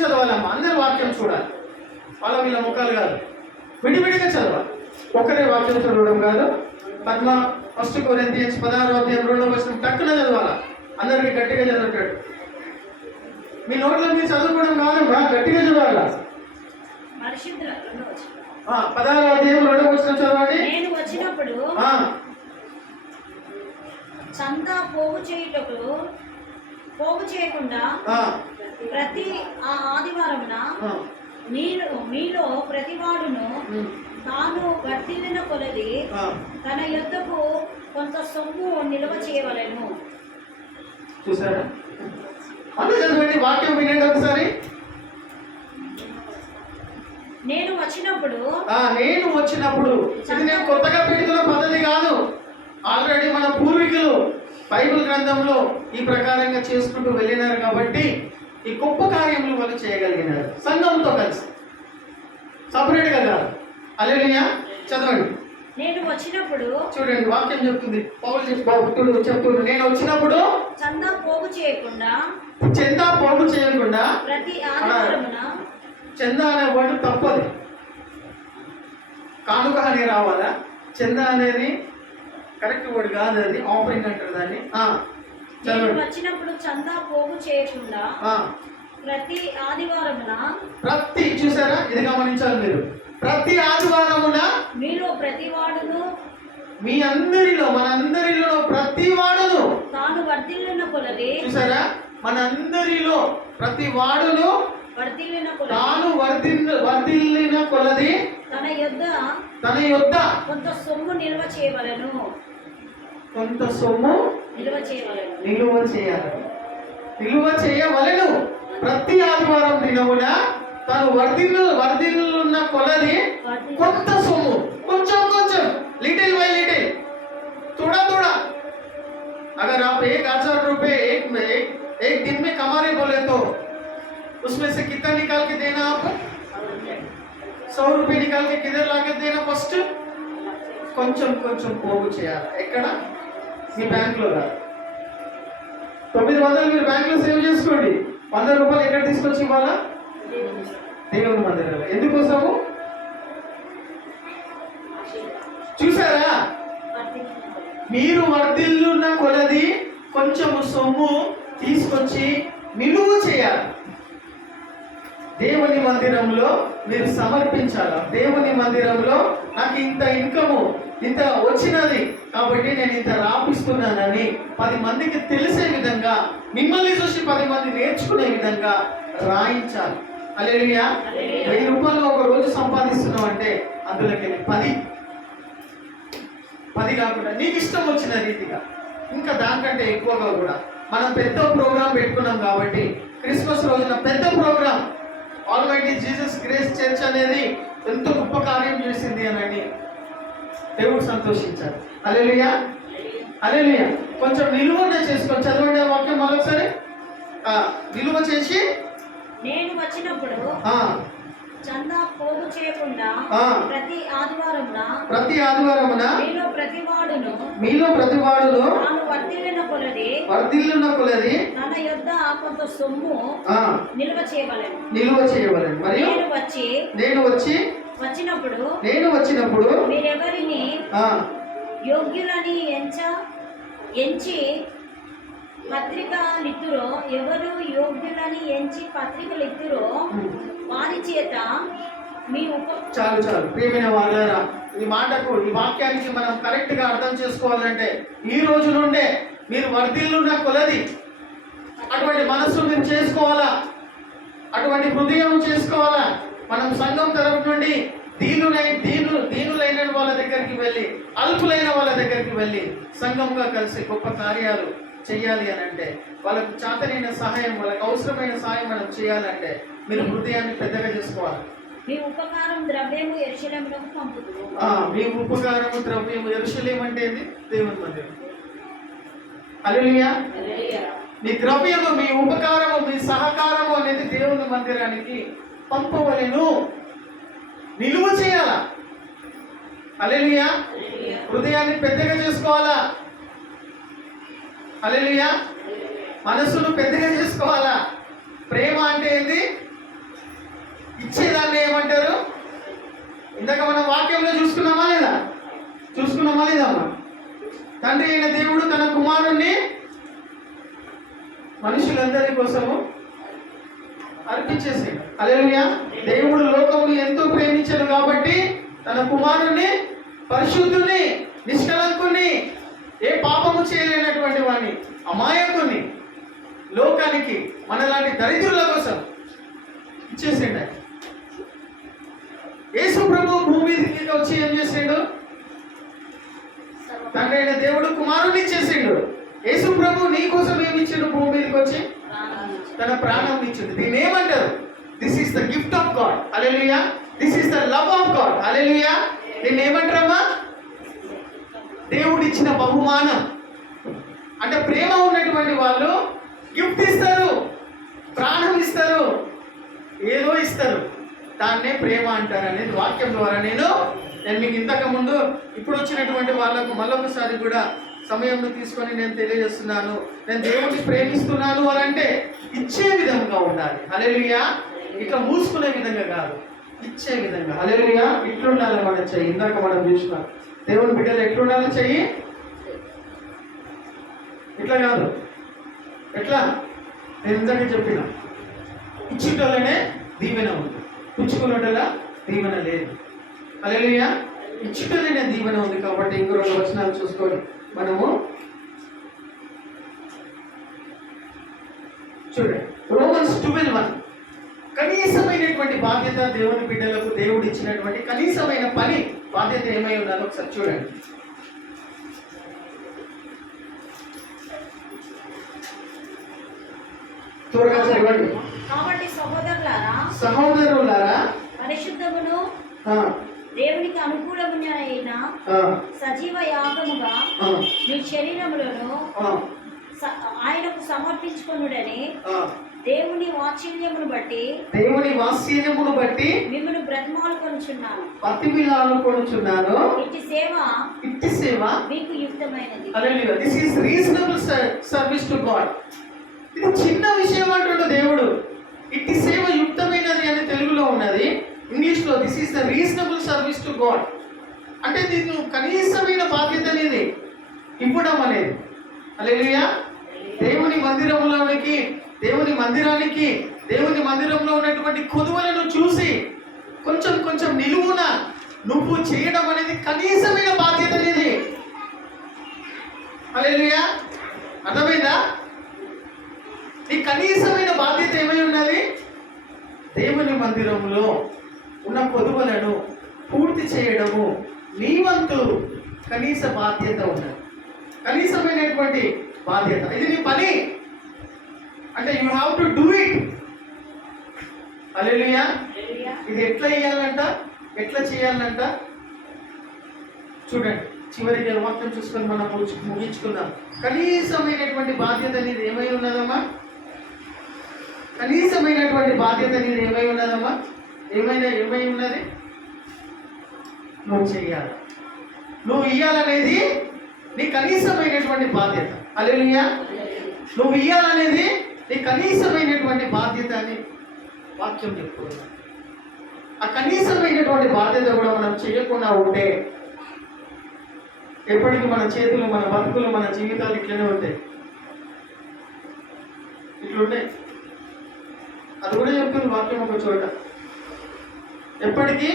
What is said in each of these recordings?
చదవాలమ్మా, అందరు వాక్యం చూడాలి, వాళ్ళ వీళ్ళ ముఖాలు కాదు, విడివిడిగా చదవాలి. ఒకరే వాక్యం చదవడం కాదు. పద్మ 1 కొరింథీయులు 16వ అధ్యాయం 2వ వచనం టక్కున చదవాలా, అందరికీ గట్టిగా చదవటాడు. మీ నోట్లో మీరు చదువుకోవడం కాదమ్మా, గట్టిగా చదవాలా. 16వ అధ్యాయం 2వ వచనం చదవండి. నేను వచ్చినప్పుడు చందా పోగు చేయకుండా ప్రతి ఆదివారమున మీలో ప్రతివాడును తాను వర్ధిల్లిన కొలది తన యొద్దకు కొంత సొమ్ము నిల్వ చేయవలెను. చూసారా? వాక్యం వినండి ఒకసారి. నేను వచ్చినప్పుడు ఇది నేను కొత్తగా పెడుతున్న పద్ధతి కాదు. ఆల్రెడీ మన పూర్వీకులు బైబిల్ గ్రంథంలో ఈ ప్రకారంగా చేసుకుంటూ వెళ్ళినారు కాబట్టి ఈ గొప్ప కార్యములు వాళ్ళు చేయగలిగినారు, సంఘంతో కలిసి, సపరేట్గా కాదు. హల్లెలూయా. చదవండి. నేను వచ్చినప్పుడు, చూడండి వాక్యం చెప్తుంది, పౌలు చెప్తుంది, నేను వచ్చినప్పుడు చందా పోగు చేయకుండా ప్రతి ఆదివారమున, చందా అనే వర్డ్ తప్పదు, కానుక అని రావాలా. చందా అనేది కరెక్ట్ వర్డ్ కాదు, అది ఆఫరింగ్ అంటారు దాన్ని. వచ్చినప్పుడు చందా పోగు చేయకుండా ప్రతి ఆదివారమున, చూసారా, ఇది గమనించాలి మీరు, ప్రతి ఆదివారమున మీలో ప్రతివాడును, మీ అందరిలో మనందరిలో ప్రతివాడును తాను వర్ధిల్లిన కొలది, చూసారా, మనందరిలో ప్రతివాడును తాను వర్ధిల్లిన కొలది తన యొద్ద కొంత సొమ్ము నిల్వ చేయవలెను. నిల్వ చేయవలెను. ప్రతి ఆదివారం దినమున తను వర్ధిల్లున్న కొలది కొంత సొమ్ము, కొంచెం लिटिल बाय लिटिल, थोड़ा अगर आप 1,000 रुपए एक दिन में कमा रहे बोले तो उसमें से कितना निकाल के देना, आप 100 रुपए निकाल के किधर लाके देना, फर्स्ट కొంచెం పోగు చేయాలి. ఎక్కడ? మీ బ్యాంకులో కాదు. 900 మీరు బ్యాంకులో సేవ్ చేసుకోండి, 100 రూపాయలు ఎక్కడ తీసుకొచ్చి ఇవ్వాలా? దేవుని మందిరంలో. ఎందుకోసము? చూసారా, మీరు వర్ధిల్లున్న కొలది కొంచెము సొమ్ము తీసుకొచ్చి నిలువ చేయాలి. దేవుని మందిరంలో మీరు సమర్పించాలి. దేవుని మందిరంలో నాకు ఇంత ఇన్కము, ఇంత వచ్చినది కాబట్టి నేను ఇంత రాపిస్తున్నానని 10 మందికి తెలిసే విధంగా, మిమ్మల్ని చూసి 10 మంది నేర్చుకునే విధంగా రాయించాలి. హల్లెలూయా. 1000 రూపాయలు ఒక రోజు సంపాదిస్తున్నాం అంటే అందులోకి 10 కాకుండా నీకు ఇష్టం వచ్చిన రీతిగా, ఇంకా దానికంటే ఎక్కువగా కూడా మనం పెద్ద ప్రోగ్రాం పెట్టుకున్నాం కాబట్టి, క్రిస్మస్ రోజున పెద్ద program, almighty Jesus grace church అనేది ఎంతో గొప్ప కార్యం చేసింది అని దేవుడు సంతోషించారు. హల్లెలూయా, హల్లెలూయా. కొంచెం నిలువనే చేసుకొని చదవండి ఆ వాక్యం మరొకసారి. నిలువ చేసి, నేను వచ్చినప్పుడు చందా పోగు చేయకుండా ప్రతి ఆదివారమున మీలో ప్రతివాడును తాను వర్ధిల్లిన కొలది తన యొద్ద కొంత సొమ్ము నిల్వ చేయవలెను. మరి నేను వచ్చినప్పుడు మీరెవరిని యోగ్యులని ఎంచి పత్రికలిత్తురో, ఎవరు యోగ్యులని ఎంచి పత్రికలిత్తురో వారి చేత మీ చాలు ప్రియమైన వాళ్ళారా, ఈ మాటకు, ఈ వాక్యానికి మనం కరెక్ట్ గా అర్థం చేసుకోవాలంటే ఈ రోజు నుండే మీరు వర్ధిల్లున్న కొలది అటువంటి మనస్సు మీరు చేసుకోవాలా, అటువంటి హృదయం చేసుకోవాలా. మనం సంఘం తరపు నుండి దీనులైన వాళ్ళ దగ్గరికి వెళ్ళి, అల్పులైన వాళ్ళ దగ్గరికి వెళ్ళి సంఘంగా కలిసి గొప్ప కార్యాలు చెయ్యాలి అని అంటే, వాళ్ళకు చేతనైన సహాయం, వాళ్ళకి అవసరమైన సహాయం మనం చేయాలంటే మీరు హృదయాన్ని పెద్దగా చేసుకోవాలి. మీ ఉపకారం ద్రవ్యము యెరూషలేము అంటే ఏంది? దేవుని మందిరం. హల్లెలూయా. మీ ద్రవ్యము, మీ ఉపకారము, మీ సహకారము అనేది దేవుని మందిరానికి పంపవలెను, నిలువ చేయాలా. హల్లెలూయా. హృదయాన్ని పెద్దగా చేసుకోవాలా. హల్లెలూయా. మనసును పెద్దగా చేసుకోవాలా. ప్రేమ అంటే ఏంది? ఇందాక మనం వాక్యంలో చూసుకున్నామా లేదా అమ్మా? తండ్రి అయిన దేవుడు తన కుమారుణ్ణి మనుషులందరి కోసము అర్పించేసాడు. హల్లెలూయా. దేవుడు లోకమును ఎంతో ప్రేమించాడు కాబట్టి తన కుమారుణ్ణి, పరిశుద్ధుని, నిష్కలంకుని, ఏ పాపము చేయలేనటువంటి వాడిని, అమాయకుని, లోకానికి మనలాంటి దరిద్రుల కోసం ఇచ్చేసాడు. యేసు ప్రభు భూమి మీదకి వచ్చి ఏం చేసాడు? తండ్రి అయిన దేవుడు కుమారుని ఇచ్చేసిండు. యేసు ప్రభు నీ కోసం ఏమి ఇచ్చిండు? భూమి మీదకి వచ్చి తన ప్రాణం ఇచ్చిండు. దీన్ని ఏమంటారు? This is the gift of God. Hallelujah. This is the love of God. Hallelujah. దీన్ని ఏమంటారమ్మా? దేవుడు ఇచ్చిన బహుమానం. అంటే ప్రేమ ఉన్నటువంటి వాళ్ళు గిఫ్ట్ ఇస్తారు, ప్రాణం ఇస్తారు, ఏదో ఇస్తారు. దాన్నే ప్రేమ అంటారు అనేది వాక్యం ద్వారా నేను మీకు ఇంతకు ముందు ఇప్పుడు వచ్చినటువంటి వాళ్ళకు మళ్ళొకసారి కూడా సమయంలో తీసుకొని నేను తెలియజేస్తున్నాను. నేను దేవుడిని ప్రేమిస్తున్నాను అని అంటే ఇచ్చే విధంగా ఉండాలి. హల్లెలూయా. ఇట్లా మూసుకునే విధంగా కాదు, ఇచ్చే విధంగా. హల్లెలూయా. ఇట్లుండాలి మన చెయ్యి. ఇందాక మనం చూసినాం దేవుని బిడ్డలు ఎట్లుండాలి చెయ్యి. ఇట్లా కాదు. ఎట్లా? నేను ఇందాక చెప్పిన ఇచ్చుటలోనే దీవెన ఉంది, పుచ్చుకున్నట్లా దీవెన లేదు. హల్లెలూయా. ఇచ్చుటలోనే దీవెన ఉంది. కాబట్టి ఇంకో 2 వచనాలు చూసుకొని మనము చూడండి. రోమన్స్ 12:1. కనీసమైనటువంటి బాధ్యత దేవుని బిడ్డలకు దేవుడు ఇచ్చినటువంటి కనీసమైన పని బాధ్యత ఏమై ఉన్నదో ఒకసారి చూడండి. త్వరగా చదవండి. కాబట్టి సహోదరులారా పరిశుద్ధమును దేవునికి అనుకూలమైన సజీవ యాగముగా మీ శరీరములను ఆయనకు సమర్పించుకొనుడని దేవుని వాత్సల్యమును బట్టి మిమ్మల్ని బ్రతిమాలుకొనుచున్నాను. ఇట్టి సేవ మీకు యుక్తమైనది. Hallelujah. This is reasonable service to God. ఇది చిన్న విషయం అంటుండు దేవుడు. ఇట్టి సేవ యుక్తమైనది అని తెలుగులో ఉన్నది. ఇంగ్లీష్లో this is the reasonable service to God. అంటే దీన్ని కనీసమైన బాధ్యత అనేది ఇవ్వడం అనేది. హల్లెలూయా. దేవుని మందిరంలో ఉన్నటువంటి కొదువలను చూసి కొంచెం నిలువున నువ్వు చేయడం అనేది కనీసమైన బాధ్యత అనేది. హల్లెలూయా. అర్థమైందా? ఈ కనీసమైన బాధ్యత ఏమై ఉన్నది? దేవుని మందిరంలో ఉన్న కొదువలను పూర్తి చేయడము నీ వంతు కనీస బాధ్యత ఉన్నది. కనీసమైనటువంటి బాధ్యత ఇది. నీ పని అంటే you have to do it. Hallelujah. ఇది ఎట్లా చేయాలంట చూడండి. చివరికి వాక్యం చూసుకొని మనం ముగించుకుందాం. కనీసమైనటువంటి బాధ్యత అనేది ఏమై ఉన్నదమ్మా? ఏమై ఉన్నది? నువ్వు చెయ్యాలి, నువ్వు ఇయ్యాలనేది నీ కనీసమైనటువంటి బాధ్యత. హల్లెలూయా. నువ్వు ఇయ్యాలనేది నీ కనీసమైనటువంటి బాధ్యత అని వాక్యం చెప్పుకుంది. ఆ కనీసమైనటువంటి బాధ్యత కూడా మనం చేయకుండా ఉంటే ఎప్పటికీ మన చేతులు, మన బతుకులు, మన జీవితాలు ఇట్లనే ఉంటాయి. ఇట్లుంటాయి. అది కూడా చెప్తుంది వాక్యం ఒక చోట. ఎప్పటికీ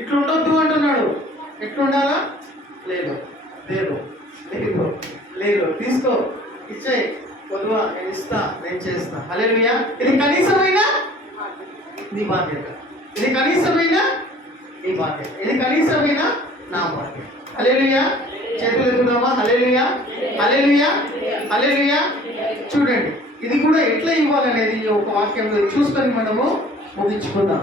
ఇట్లుండొద్దు అంటున్నాడు. ఎట్లుండాలా? లేదు తీసుకో, ఇచ్చేయి, పొద్దువా, నేను ఇస్తా, నేను చేస్తా. హల్లెలూయా. ఇది కనీసమైన నీ బాధ్యత. ఇది కనీసమైన నా బాధ్యత. హల్లెలూయా. చేతులు ఎత్తుదామా? హల్లెలూయా. చూడండి, ఇది కూడా ఎట్లా ఇవ్వాలనేది ఒక వాక్యంలో చూసుకొని మనము ముగించుకుందాం.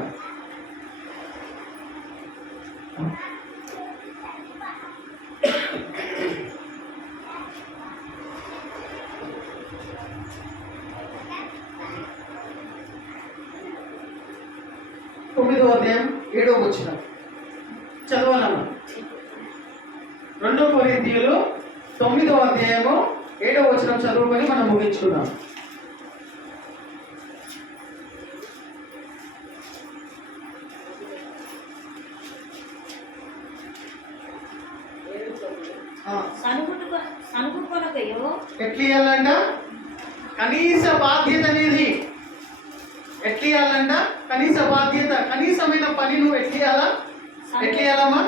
తొమ్మిదవ అధ్యాయం 7వ వచనం చదవాలమ్మా. 2 కొరింథీయులు 9వ అధ్యాయము 7వ వచనం చదువుకొని మనం ముగించుకుందాం. సనుగు కొనకయో ఎట్లా ఇవ్వాలంట? కనీస బాధ్యత అనేది ఎట్లా ఇవ్వాలంట? కనీస బాధ్యత, కనీసమైన పని నువ్వు ఎట్లా ఇవ్వాలా? ఎట్లా ఇవ్వాలమ్మా?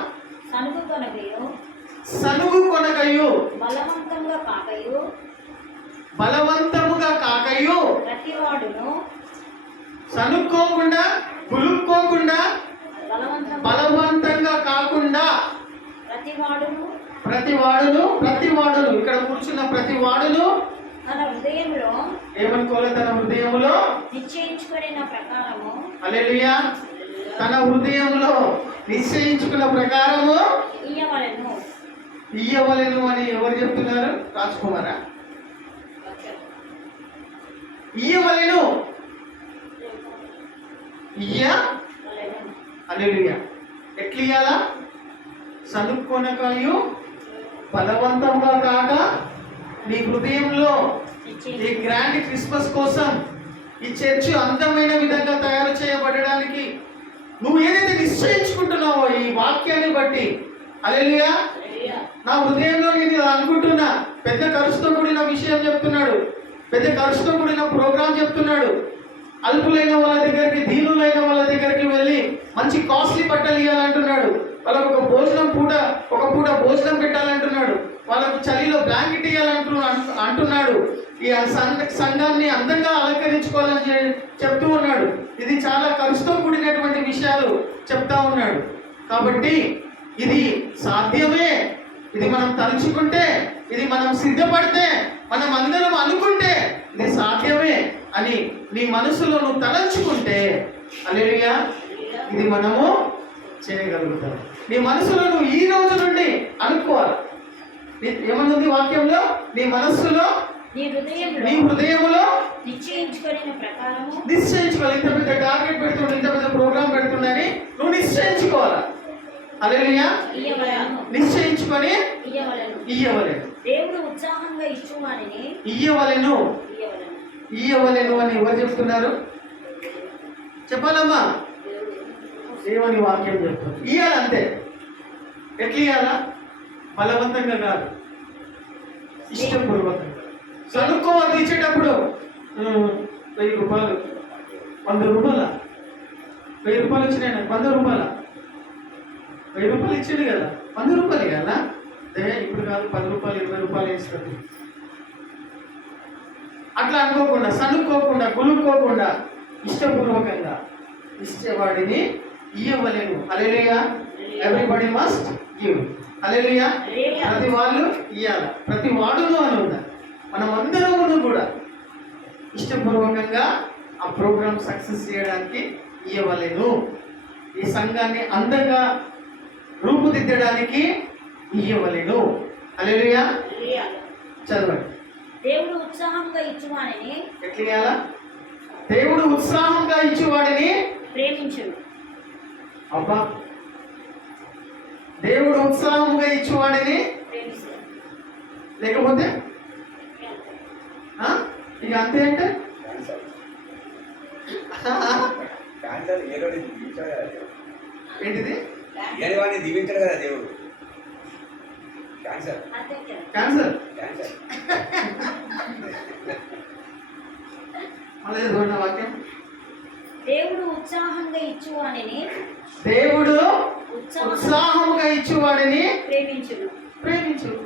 సనుగు కొనకయో సనుగు కొనకయు, బలవంతముగా కాకయు, ప్రతివాడును సనుక్కోకుండా, గులుక్కోకుండా, బలవంతంగా కాకుండా, ప్రతివాడును ఇక్కడ కూర్చున్న ప్రతివాడును తన హృదయంలో ఏమనుకోవాలి? తన హృదయంలో నిశ్చయించుకున్న ప్రకారము, హల్లెలూయా, తన హృదయంలో నిశ్చయించుకున్న ప్రకారము ఇయ్యవలెను అని ఎవరు చెప్తున్నారు? రాజకుమారా, ఇయ్యవలెను, హల్లెలూయా. ఎట్లా ఇయ్యాలా? సనుక్కొనకయు, బలవంతంగా కాక, నీ హృదయంలో ఈ గ్రాండ్ క్రిస్మస్ కోసం ఈ చర్చ్ అందమైన విధంగా తయారు చేయబడడానికి నువ్వు ఏదైతే నిశ్చయించుకుంటున్నావో ఈ వాక్యాన్ని బట్టి, హల్లెలూయా, నా హృదయంలో నేను ఇలా అనుకుంటున్నా, పెద్ద ఖర్చుతో కూడిన విషయం చెప్తున్నాడు, పెద్ద ఖర్చుతో కూడిన ప్రోగ్రాం చెప్తున్నాడు. అల్పులైన వాళ్ళ దగ్గరికి, దీనులైన వాళ్ళ దగ్గరికి వెళ్ళి మంచి కాస్ట్లీ బట్టలు ఇవ్వాలంటున్నాడు. వాళ్ళకు ఒక పూట భోజనం పెట్టాలంటున్నాడు. వాళ్ళకు చలిలో బ్లాంకెట్ ఇవ్వాలంటున్నాడు. ఈ సంఘాన్ని అందంగా అలంకరించుకోవాలని చెప్తూ ఉన్నాడు. ఇది చాలా ఖర్చుతో కూడినటువంటి విషయాలు చెప్తా ఉన్నాడు. కాబట్టి ఇది సాధ్యమే, ఇది మనం తలుచుకుంటే, ఇది మనం సిద్ధపడితే, మనం అందరం అనుకుంటే ఇది సాధ్యమే అని నీ మనసులో నువ్వు తలంచుకుంటే, హల్లెలూయా, ఇది మనము చేయగలుగుతాం. నీ మనసులో నువ్వు ఈ రోజు నుండి అనుకోవాలి. ఏమనుంది వాక్యంలో? నీ మనస్సులో, నీ హృదయంలో నిశ్చయించుకోవాలి. ఇంత పెద్ద టార్గెట్ పెడుతుండే, ఇంత పెద్ద ప్రోగ్రాం పెడుతుండని నువ్వు నిశ్చయించుకోవాలా. హల్లెలూయా, నిశ్చయించుకొని ఇయ్యవలెను. దేవుడు ఉత్సాహంగా ఇచ్చువానిని ఇయ్యవలెను అని ఎవరు చెప్తున్నారు? చెప్పాలమ్మా, దేవుని వాక్యం చెప్తుంది. ఇయ్యాలంతే. ఎట్లా ఇయ్యాలా? బలవంతంగా కాదు, ఇష్టపూర్వకంగా. చదువుకోవాలి ఇచ్చేటప్పుడు 1000 రూపాయలు, 100 రూపాయల, 1000 రూపాయలు వచ్చినాయి నాకు, 100 రూపాయల, 1000 రూపాయలు ఇచ్చింది కదా, 100 రూపాయలు కదా, ఇప్పుడు కాదు 10 రూపాయలు, 20 రూపాయలు ఇస్తుంది. అట్లా అనుకోకుండా, సనుక్కోకుండా, గులుక్కోకుండా, ఇష్టపూర్వకంగా ఇచ్చేవాడిని ఇయ్యవలెను. హల్లెలూయా, ఎవ్రీబడి మస్ట్ గివ్. హల్లెలూయా, ప్రతి వాళ్ళు ఇయ్యాలి, ప్రతి వాడును అని ఉందా. మనం అందరము కూడా ఇష్టపూర్వకంగా ఆ ప్రోగ్రామ్ సక్సెస్ చేయడానికి ఇయ్యవలెను. ఈ సంఘాన్ని అందంగా రూపుదిద్దడానికి ఇయ్యవలెను. హల్లెలూయా, చదవండి. దేవుడు ఉత్సాహంగా ఇచ్చువాడిని ఎట్లా ఇయ్యాలా? దేవుడు ఉత్సాహంగా ఇచ్చువాడిని ప్రేమించును. అబ్బా, దేవుడు ఉత్సాహంగా ఇచ్చువాడిని లేకపోతే ఇక అంతే అంటే ఏంటిది? దీవించాడు కదా దేవుడు. క్యాన్సర్ మళ్ళీ వాక్యం. దేవుడు ఉత్సాహంగా ఇచ్చువాడిని ప్రేమించును.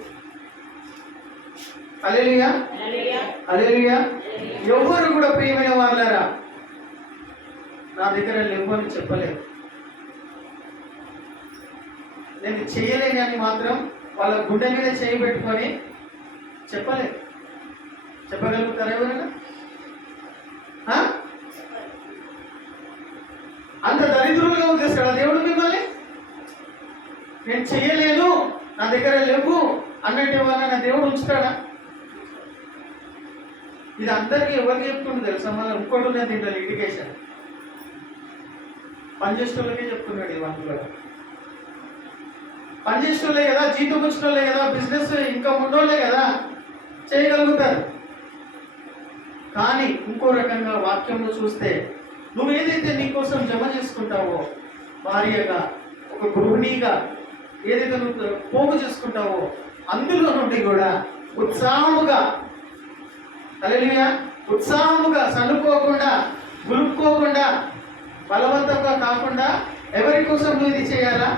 హల్లెలూయా, హల్లెలూయా. ఎవరు కూడా ప్రియమైన వాళ్ళారా నా దగ్గర లేవని చెప్పలేదు. నేను చేయలేనని మాత్రం వాళ్ళ గుండె మీద చేయి పెట్టుకొని చెప్పలేదు. చెప్పగలుగుతారా ఎవరైనా? అంత దరిద్రులుగా వదిలేస్తాడా దేవుడు మిమ్మల్ని? నేను చెయ్యలేను, నా దగ్గర లేవు అన్నట్టు ఎవరైనా దేవుడు ఉంచుతాడా? ఇది అందరికీ ఎవరికి చెప్తుండే తెలుసా? మళ్ళీ ఇంకోటి ఉన్నది దీంట్లో ఇండికేషన్. పనిచేసేటోళ్ళకే చెప్తున్నాడు ఈ వంతులో. పనిచేసేటోళ్ళే కదా, జీతం వచ్చినోళ్ళే కదా, బిజినెస్ ఇంకా ఉన్నోళ్ళే కదా చేయగలుగుతారు. కానీ ఇంకో రకంగా వాక్యంలో చూస్తే, నువ్వు ఏదైతే నీకోసం జమ చేసుకుంటావో, భార్యగా, ఒక గృహిణిగా ఏదైతే నువ్వు పోగు చేసుకుంటావో, అందులో నుండి కూడా ఉత్సాహముగా, హల్లెలూయా, ఉత్సాహముగా, సనుకోకుండా, గులుక్కోకుండా, బలవంతంగా కాకుండా ఎవరి కోసం నువ్వు ఇది చేయాలా?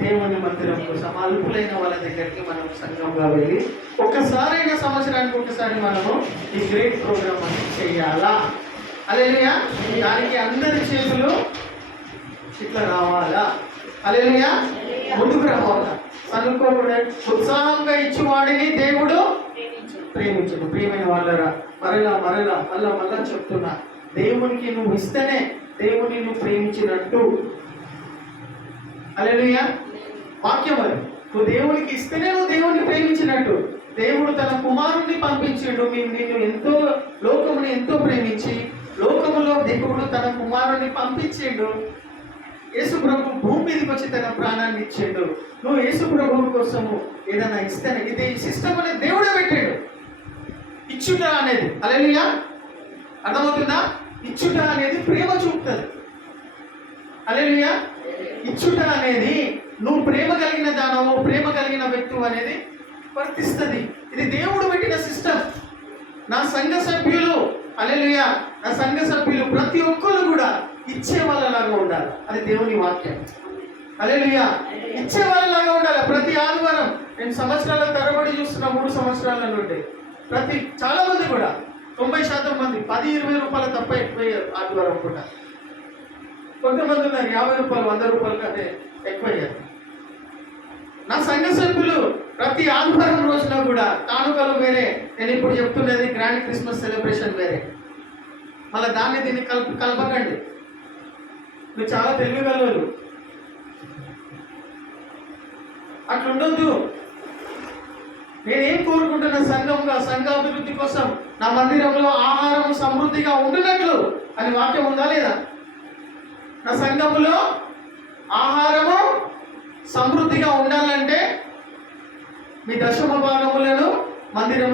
దేవుని మందిరం కోసం అల్పులైన వాళ్ళ దగ్గరికి మనం సంఘంగా వెళ్ళి ఒక్కసారైనా సంవత్సరానికి ఒకసారి మనము ఈ గ్రేట్ ప్రోగ్రామ్ అనేది చేయాలా? హల్లెలూయా. దానికి అందరి చేతులు ఇట్లా రావాలా? హల్లెలూయా. ముందుకు రావాలా? సనుకోకుండా ఉత్సాహంగా ఇచ్చేవాడిని దేవుడు ప్రేమించడు. ప్రియమైన వాళ్ళరా, మరలా చెప్తున్నా, దేవునికి నువ్వు ఇస్తేనే దేవుని నువ్వు ప్రేమించినట్టు. హల్లెలూయా. వాక్యం అది. నువ్వు దేవునికి ఇస్తేనే నువ్వు దేవుని ప్రేమించినట్టు. దేవుడు తన కుమారుణ్ణి పంపించిండు. నిన్ను ఎంతో, లోకముని ఎంతో ప్రేమించి లోకములో దేవుడు తన కుమారుణ్ణి పంపించిండు. యేసు ప్రభు భూమి మీదకి వచ్చి తన ప్రాణాన్ని ఇచ్చిండు. నువ్వు యేసు ప్రభు కోసము ఏదైనా ఇస్తేనే, ఇది సిస్టమ్ అనేది దేవుడే పెట్టాడు. ఇచ్చుట అనేది, హల్లెలూయా, అర్థమవుతుందా? ఇచ్చుట అనేది ప్రేమ చూపుతుంది. హల్లెలూయా. ఇచ్చుట అనేది నువ్వు ప్రేమ కలిగిన దానవు, ప్రేమ కలిగిన వ్యక్తి అనేది వర్తిస్తుంది. ఇది దేవుడు పెట్టిన సిస్టమ్. నా సంఘ సభ్యులు, హల్లెలూయా, నా సంఘ సభ్యులు ప్రతి ఒక్కరు కూడా ఇచ్చే వాళ్ళలాగా ఉండాలి. అది దేవుని వాక్యం. హల్లెలూయా. ఇచ్చే వాళ్ళలాగా ఉండాలి. ప్రతి ఆదివారం నేను సంవత్సరాల తరబడి చూస్తున్న 3 సంవత్సరాల నుండి చాలా మంది కూడా 90% మంది 10-20 రూపాయలు తప్ప ఎక్కువ ఆదివారం పూట. కొంతమంది ఉన్నారు 50 రూపాయలు 100 రూపాయలు కంటే ఎక్కువ అయ్యారు. నా సంఘ సభ్యులు ప్రతి ఆదివారం రోజున కూడా కానుకలు వేరే, నేను ఇప్పుడు చెప్తున్నది గ్రాండ్ క్రిస్మస్ సెలబ్రేషన్ వేరే. మళ్ళీ దీన్ని కలపకండి. మీరు చాలా తెలివిగలరు. అట్లుండొద్దు. నేనేం కోరుకుంటున్నా? సంఘాభివృద్ధి కోసం నా మందిరంలో ఆహారం సమృద్ధిగా ఉండినట్లు అని వాక్యం ఉందా లేదా? నా సంఘములో ఆహారము సమృద్ధిగా ఉండాలంటే మీ దశమ భాగములను మందిరం